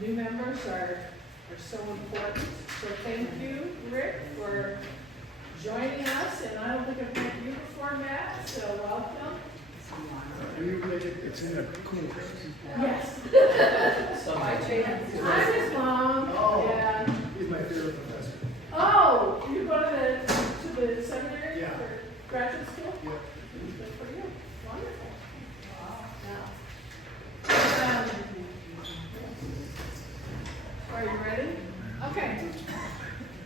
New members are so important. So thank you, Rick, for joining us. And I don't think I've met you before, Matt, so welcome. Are you related? It's in a Koop. Yes. By chance. I'm his mom. Oh. Yeah. He's my favorite professor. Oh, you go to the seminary Yeah. for graduate school? Yeah. Good for you. Wonderful. Now, are you ready? Okay.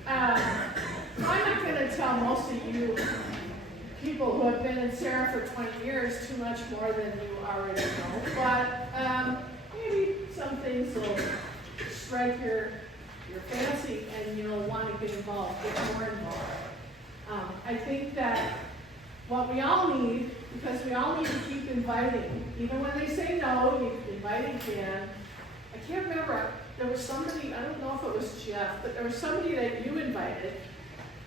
I'm not going to tell most of you people who have been in Serra for 20 years too much more than you already know, but maybe some things will strike your fancy and you'll want to get involved, get more involved. I think that what we all need, because we all need to keep inviting, even when they say no, you invite again. I can't remember, there was somebody, I don't know if it was Jeff, but there was somebody that you invited,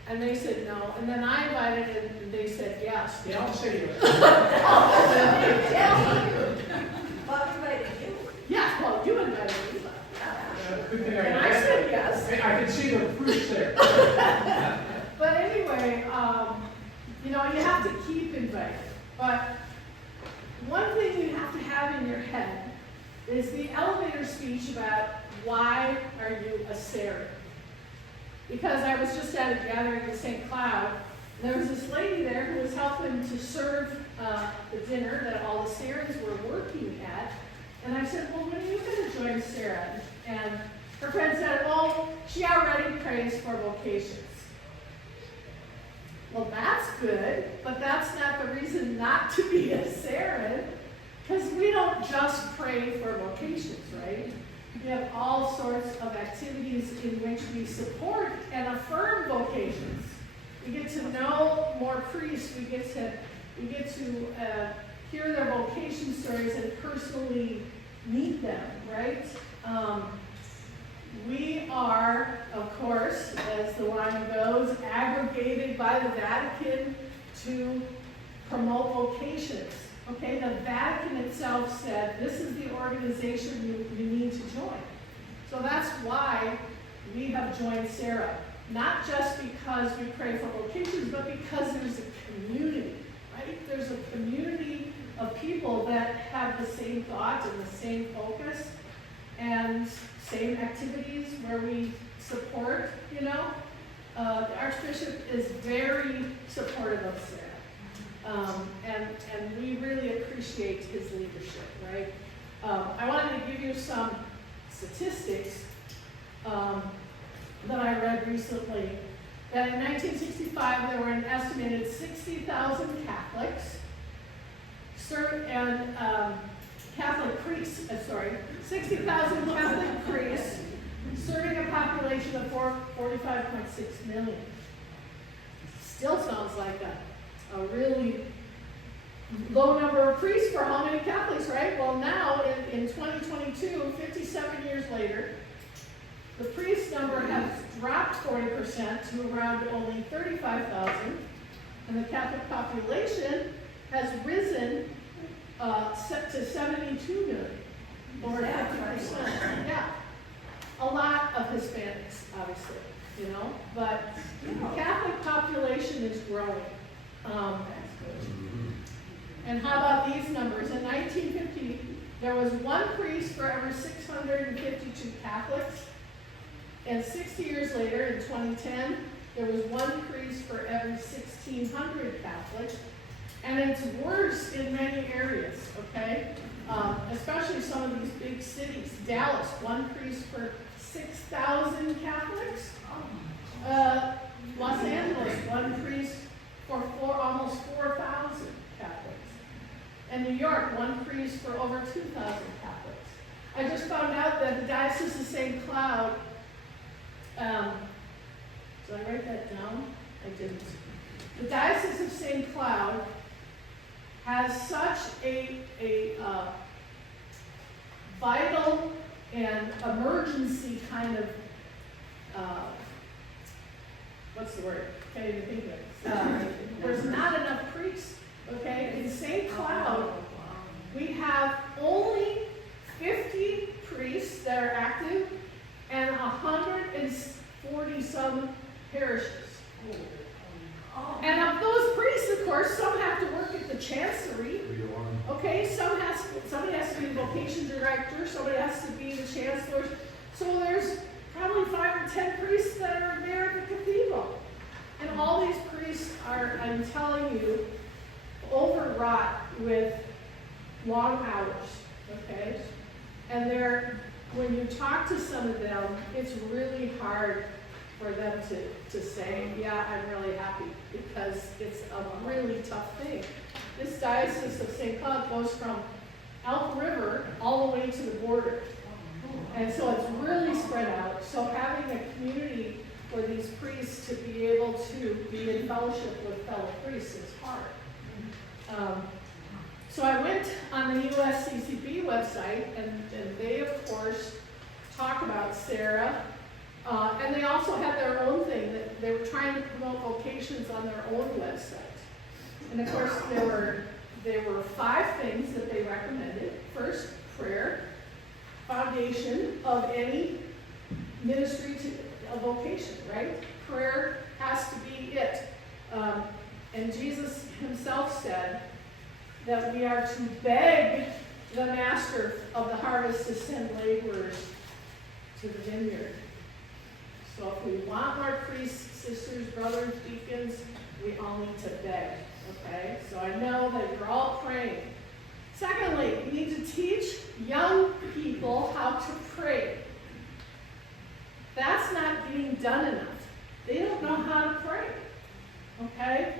and they said no, and then I invited and they said yes. They all say yes. Well, invited you. Yeah, well, you invited me. Good thing And I said yes. I could see the fruits there. But anyway, you know, you have to keep inviting. But one thing you have to have in your head is the elevator speech about why are you a Serra? Because I was just at a gathering in St. Cloud, and there was this lady there who was helping to serve the dinner that all the Serras were working at. And I said, well, when are you going to join Serra? And her friend said, well, she already prays for vocations. Well, that's good, but that's not the reason not to be a Serran, because we don't just pray for vocations, right? We have all sorts of activities in which we support and affirm vocations. We get to know more priests. We get to hear their vocation stories and personally meet them, right? We are, of course, as the line goes, aggregated by the Vatican to promote vocations. Okay, the Vatican itself said this is the organization you need to join. So that's why we have joined Serra. Not just because we pray for vocations, but because there's a community, right? There's a community of people that have the same thoughts and the same focus and same activities where we support, you know. The Archbishop is very supportive of Serra. And we really appreciate his leadership, right? I wanted to give you some statistics that I read recently. That in 1965 there were an estimated 60,000 Catholics, and Catholic priests, 60,000 Catholic priests serving a population of 45.6 million. Still sounds like a really low number of priests for how many Catholics, right? Well, now in 2022, 57 years later, the priest number has dropped 40% to around only 35,000, and the Catholic population has risen to 72 million, or 50%. Yeah, a lot of Hispanics, obviously, you know, but the Catholic population is growing. And how about these numbers? In 1950, there was one priest for every 652 Catholics. And 60 years later, in 2010, there was one priest for every 1,600 Catholics. And it's worse in many areas, okay? Especially some of these big cities. Dallas, one priest for 6,000 Catholics. Los Angeles, one priest for almost 4,000 Catholics. And New York, one priest for over 2,000 Catholics. I just found out that the Diocese of St. Cloud, did I write that down? I didn't. The Diocese of St. Cloud has such a vital and emergency kind of, what's the word? Can't even think of it. There's not enough priests, okay? In St. Cloud, we have only 50 priests that are active and 140 some parishes. And of those priests, of course, some have to work at the chancery. Okay, somebody has to be the vocation director, somebody has to be the chancellor. So there's probably 5 or 10 priests that are there at the cathedral. And all these priests are, I'm telling you, overwrought with long hours, okay? And when you talk to some of them, it's really hard for them to say, yeah, I'm really happy, because it's a really tough thing. This diocese of St. Cloud goes from Elk River all the way to the border. And so it's really spread out. So having a community for these priests to be able to be in fellowship with fellow priests is hard. So I went on the USCCB website, and they, of course, talk about Serra. And they also had their own thing that they were trying to promote vocations on their own website. And of course, there were 5 things that they recommended. First, prayer, foundation of any ministry to a vocation, right? Prayer has to be it. And Jesus himself said that we are to beg the master of the harvest to send laborers to the vineyard. So if we want more priests, sisters, brothers, deacons, we all need to beg, okay? So I know that you're all praying. Secondly, we need to teach young people how to pray. That's not being done enough. They don't know how to pray, okay?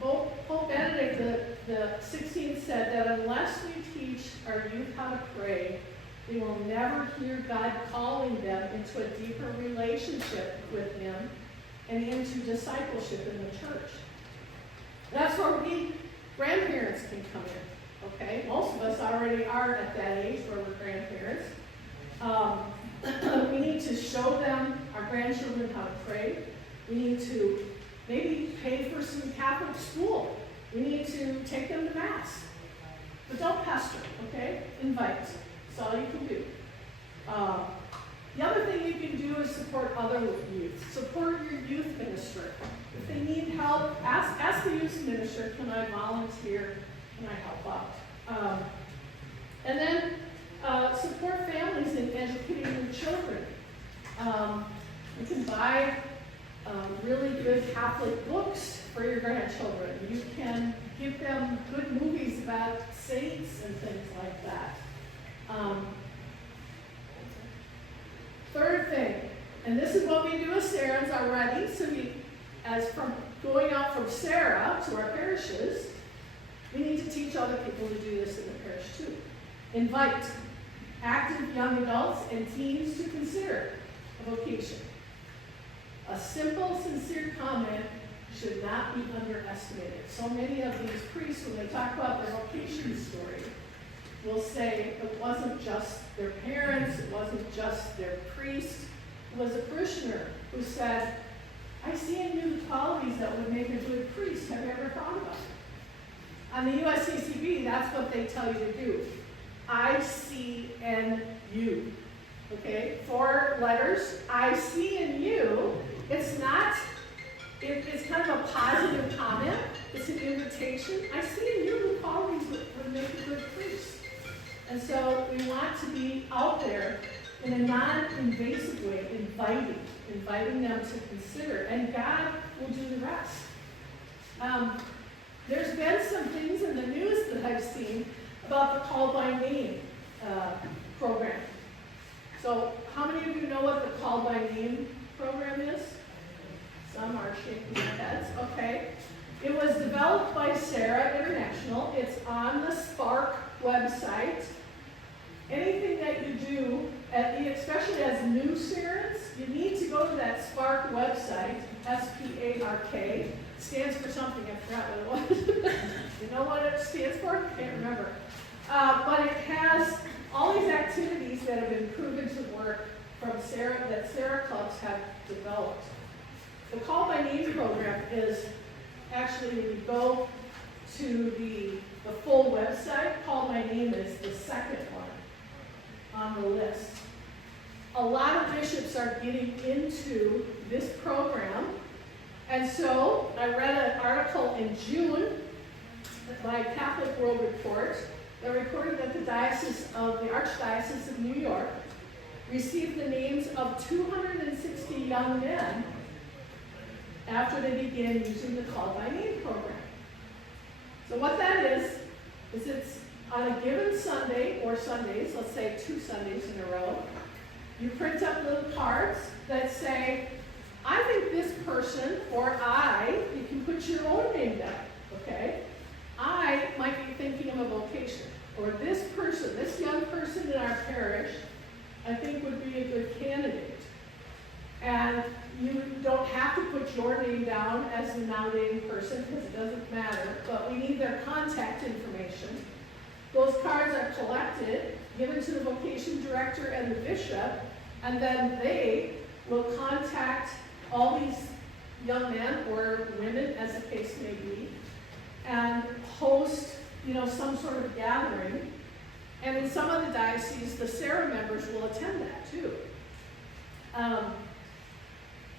Pope Benedict the 16th said that unless we teach our youth how to pray, they will never hear God calling them into a deeper relationship with Him and into discipleship in the church. That's where we grandparents can come in, okay? Most of us already are at that age where we're grandparents. We need to show them, our grandchildren, how to pray. We need to maybe pay for some Catholic school. We need to take them to Mass. But don't pester, okay? Invite. That's all you can do. The other thing you can do is support other youth. Support your youth minister. If they need help, ask the youth minister, can I volunteer? Can I help out? And then support families in educating their children. You can buy really good Catholic books for your grandchildren. You can give them good movies about saints and things like that. Third thing, and this is what we do as Serrans already, so as from going out from Serra to our parishes, we need to teach other people to do this in the parish too. Invite active young adults and teens to consider a vocation. A simple, sincere comment should not be underestimated. So many of these priests, when they talk about their vocation story, will say it wasn't just their parents, it wasn't just their priest, it was a parishioner who said, I see in you the qualities that would make a good priest. Have you ever thought about it? On the USCCB, that's what they tell you to do. I see in you. Okay? 4 letters. I see in you. It's not, it's kind of a positive comment. It's an invitation. I see in you the qualities that would make a good priest. And so we want to be out there in a non-invasive way, inviting them to consider, and God will do the rest. There's been some things in the news that I've seen about the Call by Name program. So how many of you know what the Call by Name program is? Some are shaking their heads. Okay. It was developed by Serra International. It's on the Spark website. Anything that you do, especially as new Serrans, you need to go to that Spark website, S-P-A-R-K. Stands for something, I forgot what it was. You know what it stands for? Can't remember. But it has all these activities that have been proven to work from Serra, that Serra clubs have developed. The Call by Name program is actually, when you go to the full website, Call by Name is the second one. on the list. A lot of bishops are getting into this program, and so I read an article in June by Catholic World Report that reported that the Archdiocese of New York received the names of 260 young men after they began using the Call by Name program. So what that is it's on a given Sunday or Sundays, let's say 2 Sundays in a row, you print up little cards that say, I think this person, or you can put your own name down, okay? I might be thinking of a vocation, or this person, this young person in our parish, I think would be a good candidate. And you don't have to put your name down as the nominating person because it doesn't matter, but we need their contact information. Those cards are collected, given to the vocation director and the bishop, and then they will contact all these young men or women, as the case may be, and host, some sort of gathering. And in some of the dioceses, the Serra members will attend that too.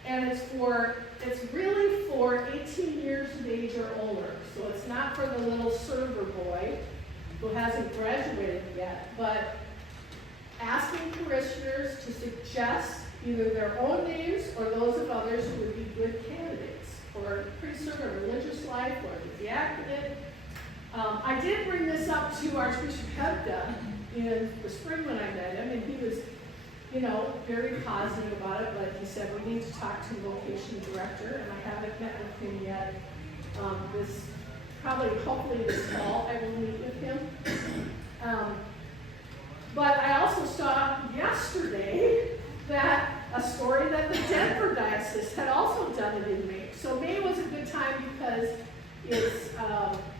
And it's really for 18 years of age or older. So it's not for the little server boy who hasn't graduated yet, but asking parishioners to suggest either their own names or those of others who would be good candidates for priesthood or religious life or the diaconate. I did bring this up to Archbishop Hebda in the spring when I met him, and he was, very positive about it, but he said we need to talk to the vocation director, and I haven't met with him yet. Hopefully this fall, I will meet with him. But I also saw yesterday that a story that the Denver diocese had also done it in May. So May was a good time because it's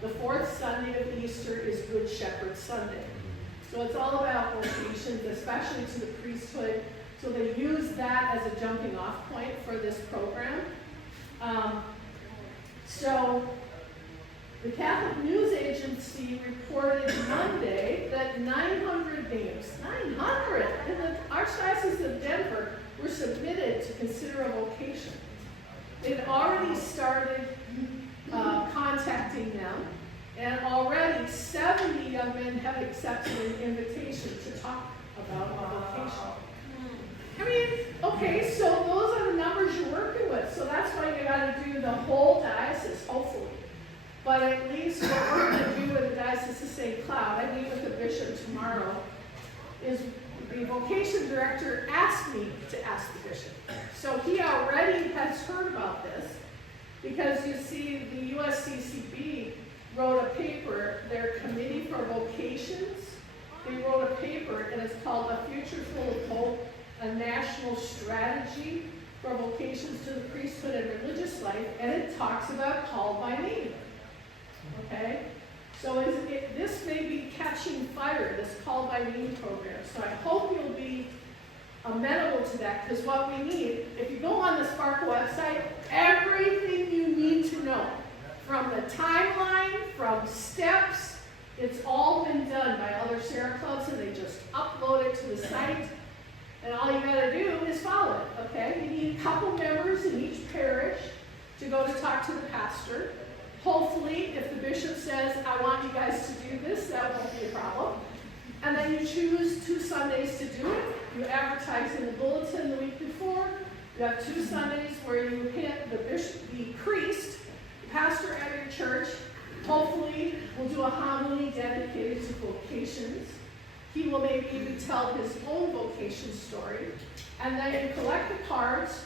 the 4th Sunday of Easter is Good Shepherd Sunday. So it's all about vocations, especially to the priesthood. So they use that as a jumping off point for this program. So the Catholic News Agency reported Monday that 900 names, 900 in the Archdiocese of Denver were submitted to consider a vocation. They'd already started contacting them, and already 70 young men have accepted an invitation to talk about a vocation. Okay, so those are the numbers you're working with, so that's why you got to do the whole diocese, hopefully. But at least what we're going to do with the Diocese of St. Cloud, I meet with the bishop tomorrow, is the vocation director asked me to ask the bishop. So he already has heard about this, because you see the USCCB wrote a paper, their Committee for Vocations, they wrote a paper, and it's called A Future Full of Hope, a National Strategy for Vocations to the Priesthood and Religious Life, and it talks about called by name. Okay? So this may be catching fire, this call by name program. So I hope you'll be amenable to that, because what we need, if you go on the Sparkle website, everything you need to know, from the timeline, from steps, it's all been done by other Serra clubs, and they just upload it to the site, and all you gotta do is follow it, okay? You need a couple members in each parish to go to talk to the pastor. Hopefully, if the bishop says, I want you guys to do this, that won't be a problem. And then you choose 2 Sundays to do it. You advertise in the bulletin the week before. You have 2 Sundays where you hit the bishop, the priest, the pastor at your church. Hopefully, will do a homily dedicated to vocations. He will maybe even tell his own vocation story. And then you collect the cards,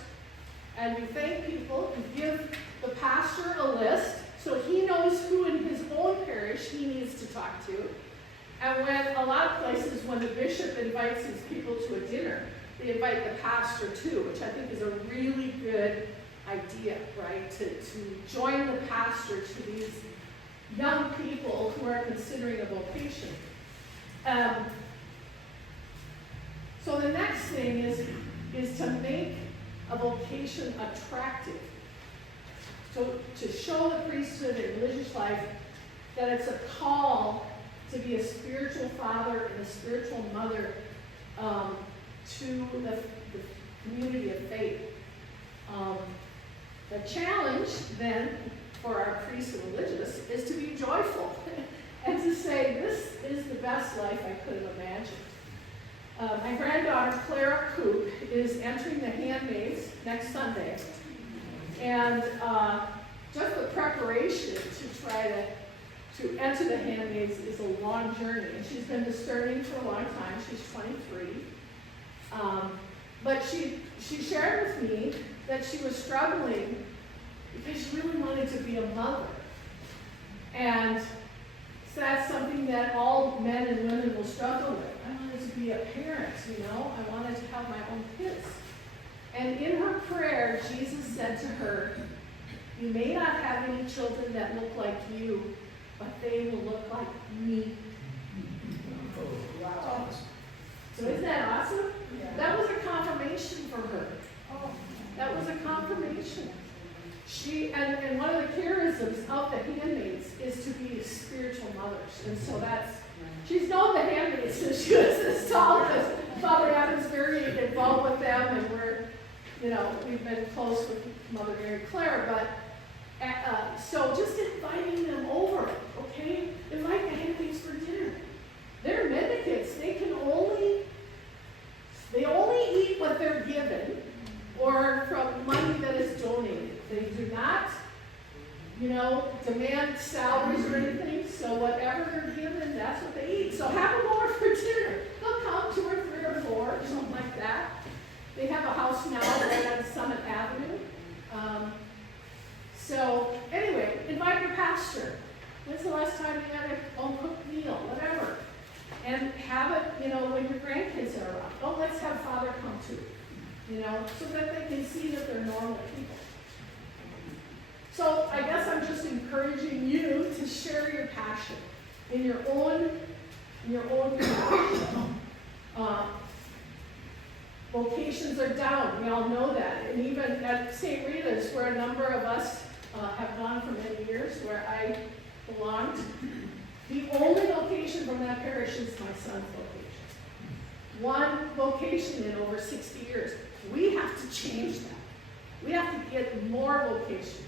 and you thank people. You give the pastor a list, so he knows who in his own parish he needs to talk to. And when a lot of places, when the bishop invites his people to a dinner, they invite the pastor too, which I think is a really good idea, right? To join the pastor to these young people who are considering a vocation. So the next thing is to make a vocation attractive. So to show the priesthood and religious life that it's a call to be a spiritual father and a spiritual mother to the community of faith. The challenge then for our priests and religious is to be joyful and to say, this is the best life I could have imagined. My granddaughter, Koop, is entering the handmaids next Sunday. And just the preparation to try to enter the handmaids is a long journey. And she's been discerning for a long time. She's 23. But she shared with me that she was struggling because she really wanted to be a mother. And so that's something that all men and women will struggle with. I wanted to be a parent, I wanted to have my own kids. And in her prayer, Jesus said to her, you may not have any children that look like you, but they will look like me. Wow. So isn't that awesome? Yeah. That was a confirmation for her. Oh, That was a confirmation. And one of the charisms of the handmaids is to be spiritual mothers. And so she's known the handmaids since she was this tall, because Father Adam's very involved with them, and we've been close with Mother Mary Claire, but so just inviting them over, okay? Invite the handmaids for dinner. They're mendicants. They only eat what they're given or from money that is donated. They do not, demand salaries or anything, so whatever they're given, that's what they eat. So have them over for dinner. They'll come 2 or 3 or 4, something like that. They have a house now right on Summit Avenue. So anyway, invite your pastor. When's the last time you had a home-cooked meal, whatever? And have it, when your grandkids are around. Oh, let's have Father come too, so that they can see that they're normal people. So I guess I'm just encouraging you to share your passion in your own passion. Vocations are down. We all know that. And even at St. Rita's, where a number of us have gone for many years, where I belonged, the only vocation from that parish is my son's vocation. One vocation in over 60 years. We have to change that. We have to get more vocations.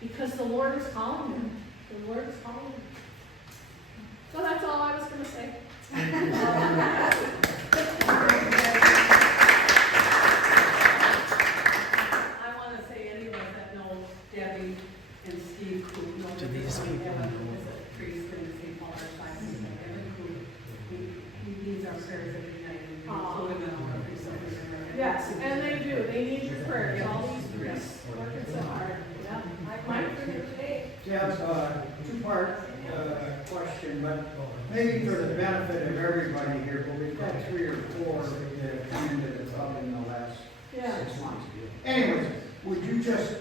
Because the Lord is calling them. The Lord is calling them. So that's all I was going to say. I want to say anyone that knows Debbie and Steve Koop, know that these they people have a know? priest in St. Paul Archdiocese, like Evan Koop. He needs our prayers every night, and we include him in all our priests. Yes, and they do. They need your prayers. All these priests working so hard. Yeah. Mike, for you today. Jeff, two-part question, but maybe for the benefit of everybody here, but we've got 3 or 4 that have come into the club in the last Yeah. 6 months. Anyways, would you just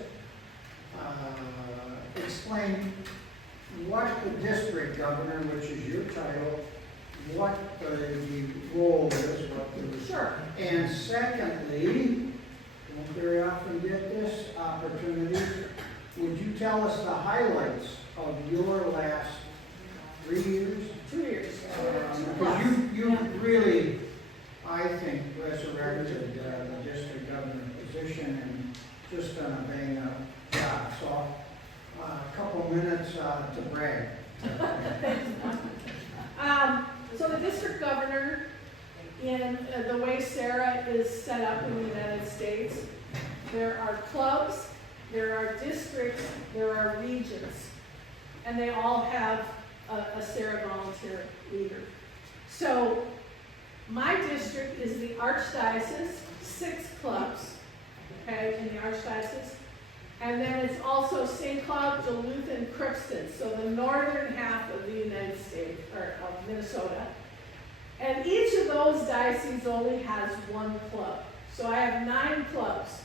explain what the district governor, which is your title, what the role is, what the... Sure. And secondly, don't very often get this opportunity, would you tell us the highlights of your last 3 years? 2 years. Because you really, I think, resurrected the district governor position and just done a bang-up job. So a couple minutes to brag. So the district governor, in the way Serra is set up in the United States, there are clubs, there are districts, there are regions, and they all have a Serra volunteer leader. So my district is the Archdiocese, 6 clubs, okay, in the Archdiocese. And then it's also St. Cloud, Duluth, and Crookston, so the northern half of the United States, or of Minnesota. And each of those dioceses only has 1 club. So I have 9 clubs.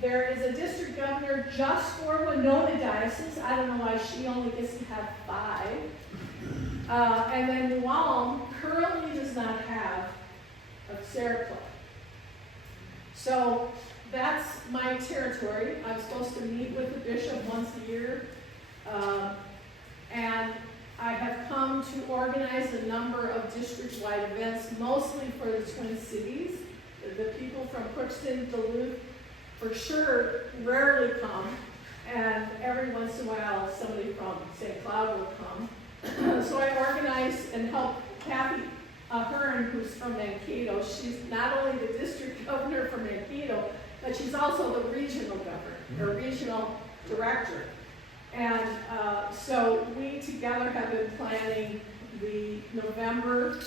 There is a district governor just for Winona Diocese. I don't know why she only gets to have 5. And then New Ulm currently does not have a Serra club. So that's my territory. I'm supposed to meet with the bishop once a year. And I have come to organize a number of district-wide events, mostly for the Twin Cities. The people from Crookston, Duluth, for sure, rarely come, and every once in a while, somebody from St. Cloud will come. So I organize and help Kathy Hearn, who's from Mankato. She's not only the district governor for Mankato, but she's also the regional governor, or regional director. And so we together have been planning the November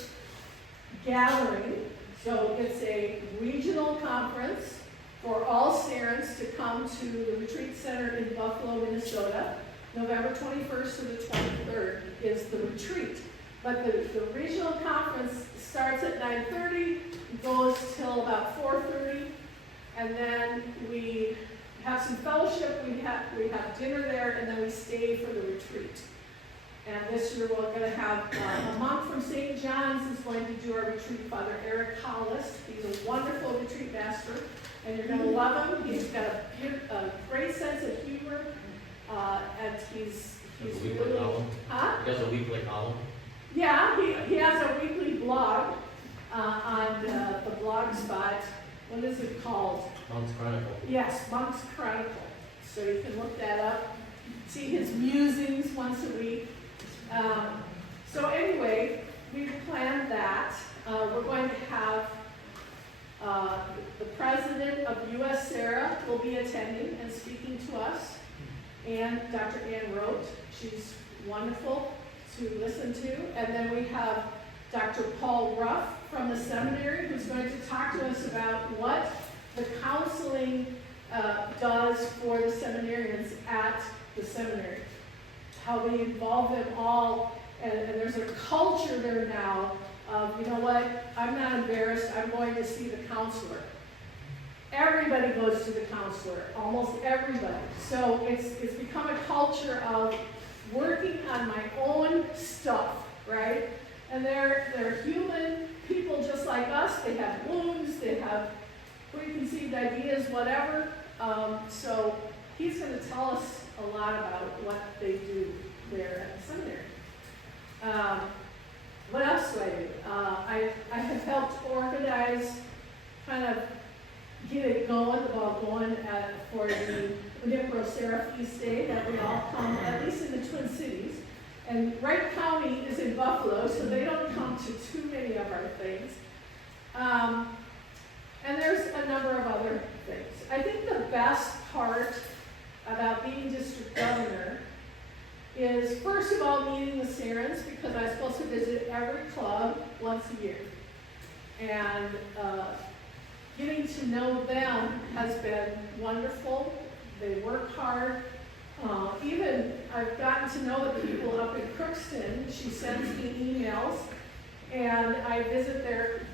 gathering. So it's a regional conference for all Serrans to come to the retreat center in Buffalo, Minnesota. November 21st to the 23rd is the retreat. But the regional conference starts at 9:30, goes till about 4:30, and then we have some fellowship, we have dinner there, and then we stay for the retreat. And this year we're going to have a monk from St. John's is going to do our retreat, Father Eric Hollis. He's a wonderful retreat master, and you're going to love him. He's got a great sense of humor, and he's really... Huh? He does a weekly column. Yeah, he has a weekly blog on the blog spot. What is it called? Monk's Chronicle. Yes, Monk's Chronicle. So you can look that up, see his musings once a week. So anyway, we've planned that. We're going to have the president of US Serra will be attending and speaking to us, and Dr. Ann Rote. She's wonderful to listen to. And then we have Dr. Paul Ruff from the seminary, who's going to talk to us about what the counseling does for the seminarians at the seminary, how we involve them all, and there's a culture there now of, you know what, I'm not embarrassed, I'm going to see the counselor. Everybody goes to the counselor, almost everybody. So it's become a culture of working on my own stuff, right? And they're human people just like us. They have wounds, they have preconceived ideas, whatever. So he's going to tell us a lot about what they do there at the seminary. What else do I do? I have helped organize, kind of get it going, the ball going for the Nipro Serra Feast Day, that we all come, at least in the Twin Cities. And Wright County is in Buffalo, so they don't come to too many of our things. And there's a number of other things. I think the best part about being district governor is, first of all, meeting the Serrans, because I'm supposed to visit every club once a year. And getting to know them has been wonderful. They work hard. Even I've gotten to know the people up in Crookston. She sends me emails, and I visit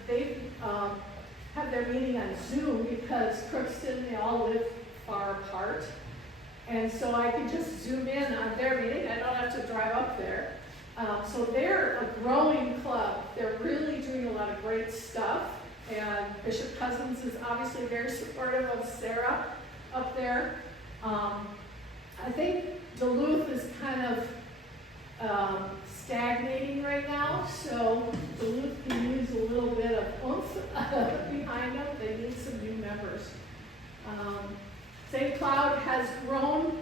they have their meeting on Zoom, because Crookston, they all live far apart. And so I can just zoom in on their meeting. I don't have to drive up there. So they're a growing club. They're really doing a lot of great stuff. And Bishop Cousins is obviously very supportive of Serra up there. I think Duluth is kind of stagnating right now, so Duluth can use a little bit of oomph behind them. They need some new members. St. Cloud has grown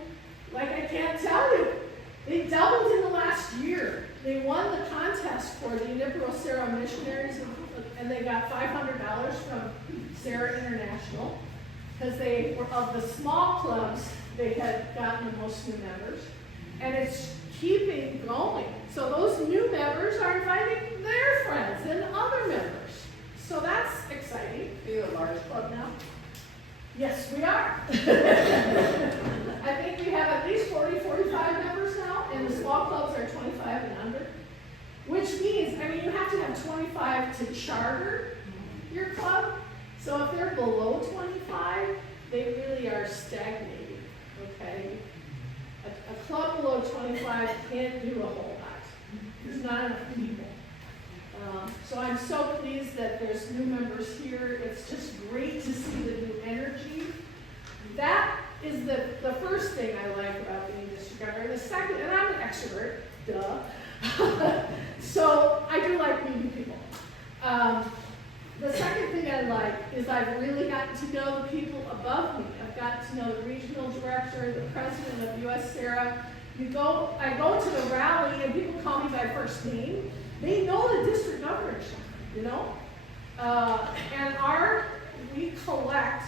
like I can't tell you. They doubled in the last year. They won the contest for the Nipro Serra missionaries, and they got $500 from Serra International, because they were of the small clubs. They had gotten the most new members, and it's keeping going. So those new members are inviting their friends and other members. So that's exciting. Are you a large club now? Yes, we are. I think we have at least 40, 45 members now, and the small clubs are 25 and under, which means, I mean, you have to have 25 to charter your club. So if they're below 25, they really are stagnating. Okay, a club below 25 can't do a whole lot. There's not enough people. So I'm so pleased that there's new members here. It's just great to see the new energy. That is the first thing I like about being district governor. The second, and I'm an extrovert, duh. been like, is I've really gotten to know the people above me. I've gotten to know the regional director, the president of US Serra. I go to the rally and people call me by first name. They know the district governor, you know? And we collect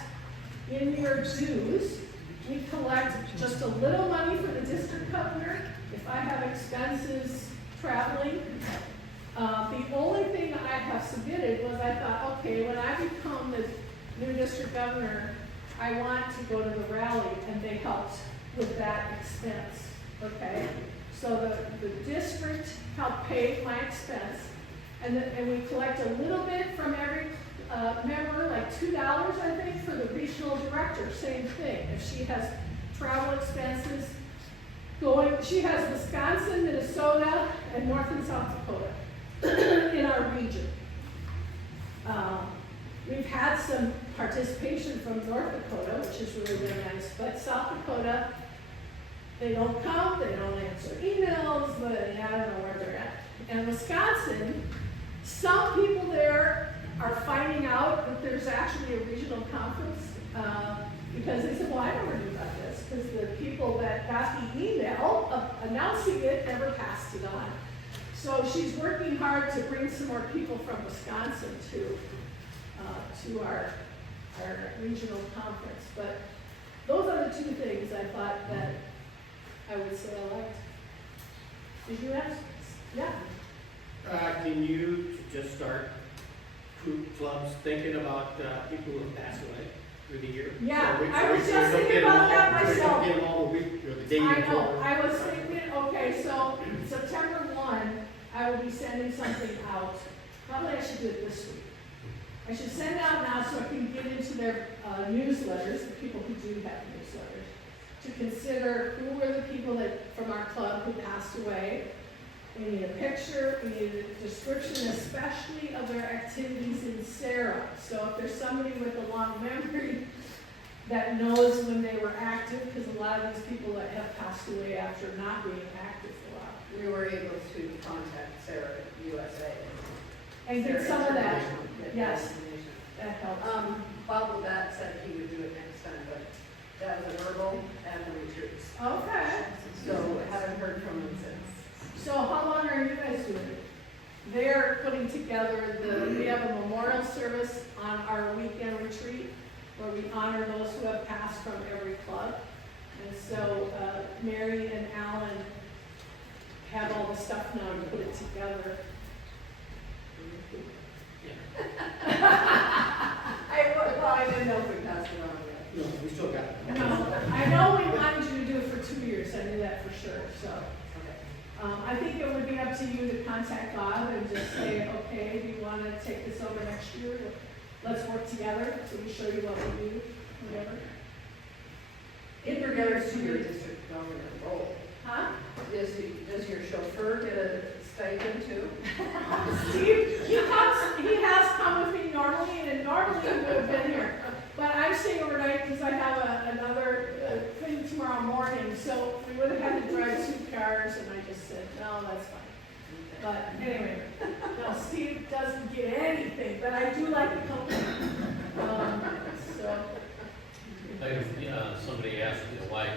in your dues, we collect just a little money for the district governor. If I have expenses traveling, the only thing I have submitted was I thought, okay, when I become the new district governor, I want to go to the rally, and they helped with that expense, okay? So the district helped pay my expense, and we collect a little bit from every member, like $2, I think, for the regional director, same thing. If she has travel expenses she has Wisconsin, Minnesota, and North and South Dakota in our region. We've had some participation from North Dakota, which is really, really nice, but South Dakota, they don't come, they don't answer emails, but I don't know where they're at. And Wisconsin, some people there are finding out that there's actually a regional conference, because they said, well, I never knew about this, because the people that got the email announcing it never passed it on. So she's working hard to bring some more people from Wisconsin to our regional conference. But those are the two things I thought that I would say I liked. Did you ask? Yeah. Can you just start Koop clubs thinking about people who have passed away through the year? Yeah, So I was we just don't thinking get them about all- that We myself. don't get them all the week or the day I before. know, I was thinking, okay, so September 1, I will be sending something out. Probably I should do it this week. I should send it out now so I can get into their newsletters, the people who do have newsletters, to consider who were the people that, from our club who passed away. We need a picture, we need a description, especially of their activities in Serra. So if there's somebody with a long memory that knows when they were active, because a lot of these people that have passed away after not being active for a while. We were able to contact Serra USA. And get Serra some of that, International, get yes. information. that helps. Bob Labatt said he would do it next time, but that was a verbal and the retreats. Okay, So haven't heard from him since. so how long are you guys doing it? They're putting together we have a memorial service on our weekend retreat where we honor those who have passed from every club. And so Mary and Alan have all the stuff now to put it together. I didn't know if we passed it on yet. No, we still got it. No, I know we wanted you to do it for 2 years, I knew that for sure, so. Okay. I think it would be up to you to contact Bob and just say, okay, do you want to take this over next year? Let's work together, so we show you what we do, whatever. In regards to your district governor role, Huh? does your chauffeur get a stipend too? Steve, he has come with me normally, and normally he would have been here. But I'm staying overnight because I have another thing tomorrow morning, so we would have had to drive 2 cars, and I just said, no, that's fine. But anyway, no, Steve doesn't get anything, but I do like the company. So, Somebody asked why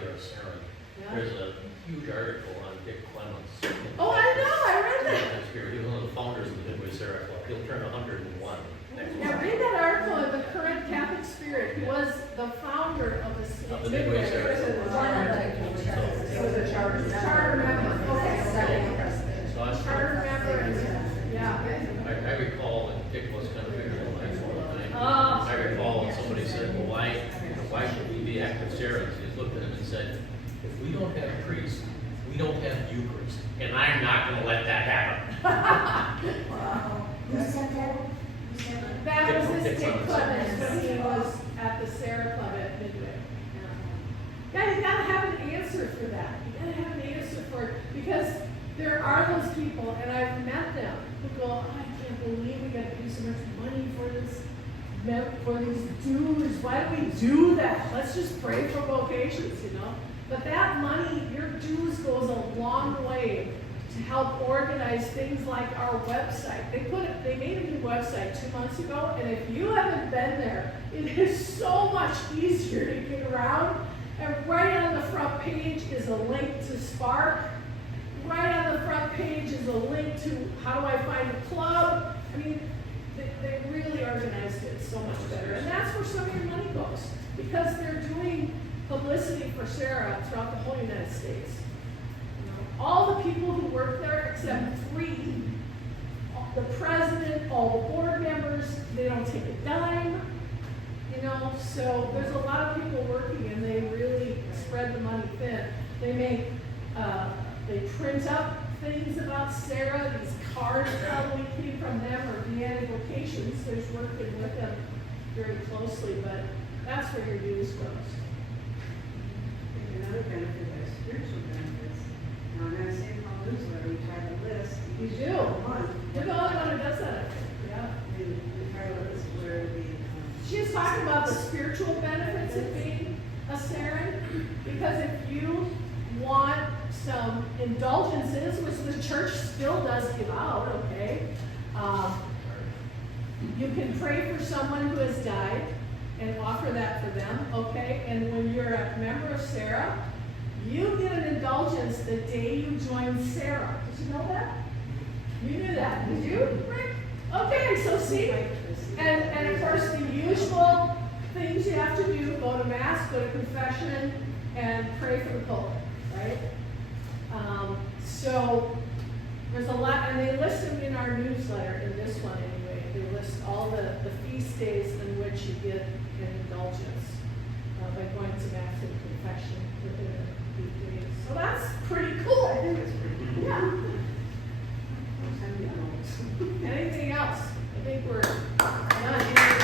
you're a Serra. yeah. There's a huge article on Dick Clements. Oh, I know, I read that. That's here. He was one of the founders of the Midway Serra Club. He'll turn 101 next Now, month. read that article in the current Catholic Spirit. He was the founder of Of the Midway Serra Club. One of the, it was a charter. Charter member, okay. So I'm Charter member, and, yeah. I recall that Dick was kind of bigger than life all the time. Oh. I recall when somebody said, well, why should we be active Serrans? He looked at him and said, if we don't have priests, we don't have Eucharist, and I'm not going to let that happen. That was his Dick Dick Clements. Clements when he was at the Serra Club at Midway. Yeah, you gotta have an answer for that. You gotta have an answer for it, because there are those people, and I've met them, who go, oh, I can't believe we gotta pay so much money for this, for these dues. Why do we do that? Let's just pray for vocations, you know? But that money, your dues goes a long way to help organize things like our website. They made a new website 2 months ago, and if you haven't been there, it is so much easier to get around. And right on the front page is a link to Spark. Right on the front page is a link to how do I find a club. I mean, they really organized it so much better. And that's where some of your money goes, because they're doing publicity for Serra throughout the whole United States. You know, all the people who work there, except 3, the president, all the board members, they don't take a dime. You know, so there's a lot of people working, and they really spread the money thin. They make, they print up things about Serra. These cards probably came from them, or Deanna Vocations. There's working with them very closely, but that's where your news goes. Another benefit is spiritual benefits. Now, in that St. Paul newsletter, we try to list. You each do. month. You're the only one who does that, I think. Yeah. We try to list where the, She's talking about the spiritual benefits of being a Serran, because if you want some indulgences, which the church still does give out, okay? You can pray for someone who has died and offer that for them, okay? And when you're a member of Serra, you get an indulgence the day you join Serra. Did you know that? You knew that, did you, Rick? Okay, so see, and of course the usual things you have to do: go to mass, go to confession, and pray for the Pope, right? So there's a lot, and they list them in our newsletter, in this one anyway. They list all the feast days in which you get an indulgence by going to mass and confession within a few days. So that's pretty cool. I think it's pretty cool. Yeah. Send me notes. Anything else? I think we're done.